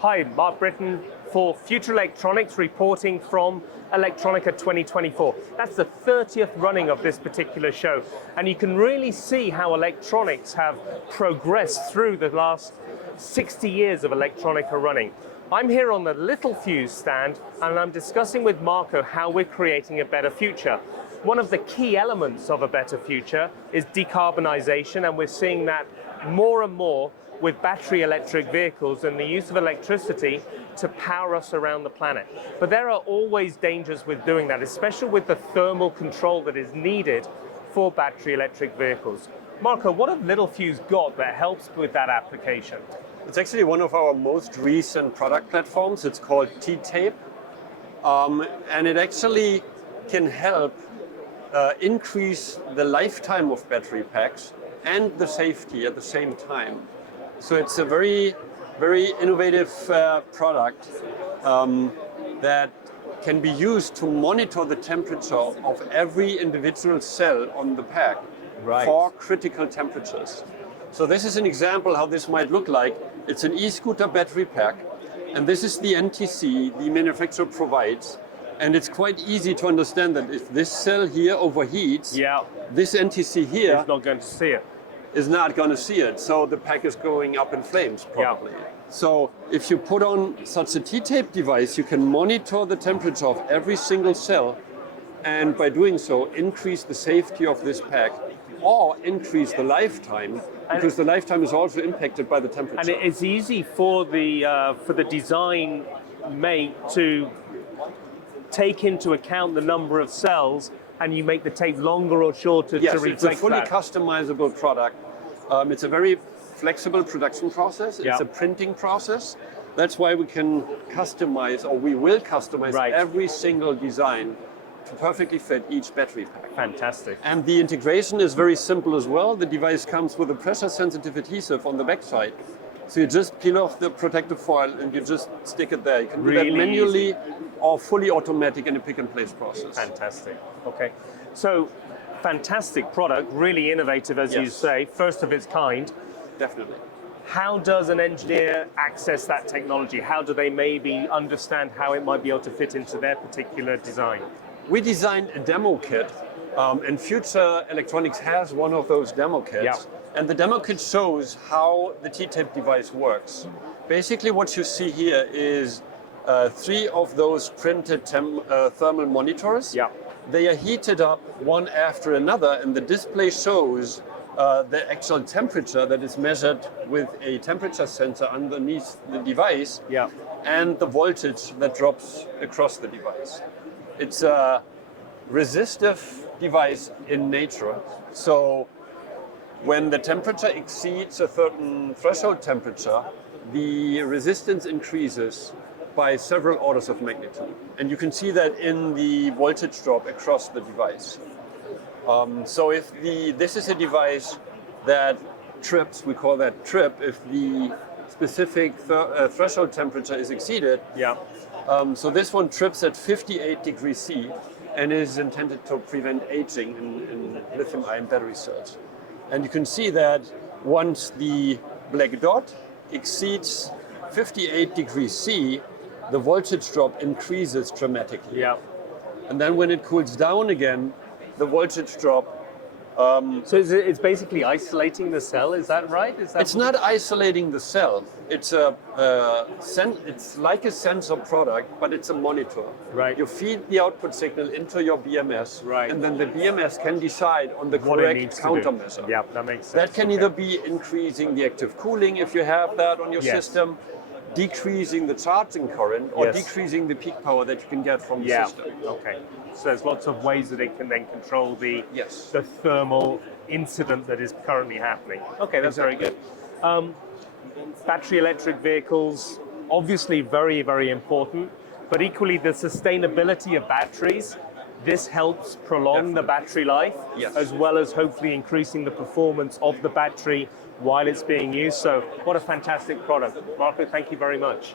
Hi, Mark Britton for Future Electronics, reporting from Electronica 2024. That's the 30th running of this particular show, and you can really see how electronics have progressed through the last 60 years of Electronica running. I'm here on the Littelfuse stand, and I'm discussing with Marco how we're creating a better future. One of the key elements of a better future is decarbonization, and we're seeing that more and more with battery electric vehicles and the use of electricity to power us around the planet. But there are always dangers with doing that, especially with the thermal control that is needed for battery electric vehicles. Marco, what have Littelfuse got that helps with that application? It's actually one of our most recent product platforms. It's called TTape, and it actually can help increase the lifetime of battery packs and the safety at the same time. So it's a very, very innovative product that can be used to monitor the temperature of every individual cell on the pack for critical temperatures. So this is an example how this might look like. It's an e-scooter battery pack, and this is the NTC the manufacturer provides. And it's quite easy to understand that if this cell here overheats, this NTC here is not going to see it. Is not going to see it. So the pack is going up in flames, probably. So if you put on such a TTape device, you can monitor the temperature of every single cell, and by doing so, increase the safety of this pack or increase the lifetime, because the lifetime is also impacted by the temperature. And it's easy for the design mate to take into account the number of cells, and you make the tape longer or shorter to reflect that. It's a fully customizable product. It's a very flexible production process. It's a printing process. That's why we can customize, or we will customize every single design to perfectly fit each battery pack. Fantastic. And the integration is very simple as well. The device comes with a pressure-sensitive adhesive on the backside. So you just peel off the protective foil and you just stick it there. You can do that manually or fully automatic in a pick-and-place process. Fantastic. Okay. So, fantastic product, really innovative, as you say, first of its kind. Definitely. How does an engineer access that technology? How do they maybe understand how it might be able to fit into their particular design? We designed a demo kit, and Future Electronics has one of those demo kits. And the demo kit shows how the TTape device works. Basically what you see here is 3 of those printed thermal monitors. They are heated up one after another, and the display shows the actual temperature that is measured with a temperature sensor underneath the device, and the voltage that drops across the device. It's a resistive device in nature, so when the temperature exceeds a certain threshold temperature, the resistance increases by several orders of magnitude. And you can see that in the voltage drop across the device. So if this is a device that trips, we call that trip, if the specific threshold temperature is exceeded. So this one trips at 58 degrees C and is intended to prevent aging in lithium-ion battery cells. And you can see that once the black dot exceeds 58 degrees C, the voltage drop increases dramatically. And then when it cools down again, the voltage drop... so it's basically isolating the cell, is that right? It's not isolating the cell. It's like a sensor product, but it's a monitor. You feed the output signal into your BMS, and then the BMS can decide on the correct countermeasure. That makes sense. That can either be increasing the active cooling if you have that on your system, decreasing the charging current, or decreasing the peak power that you can get from the system. Okay. So there's lots of ways that it can then control the thermal incident that is currently happening. Okay, that's very good. Battery electric vehicles, obviously very, very important, but equally the sustainability of batteries. This helps prolong the battery life, as well as hopefully increasing the performance of the battery while it's being used. So what a fantastic product. Marco, thank you very much.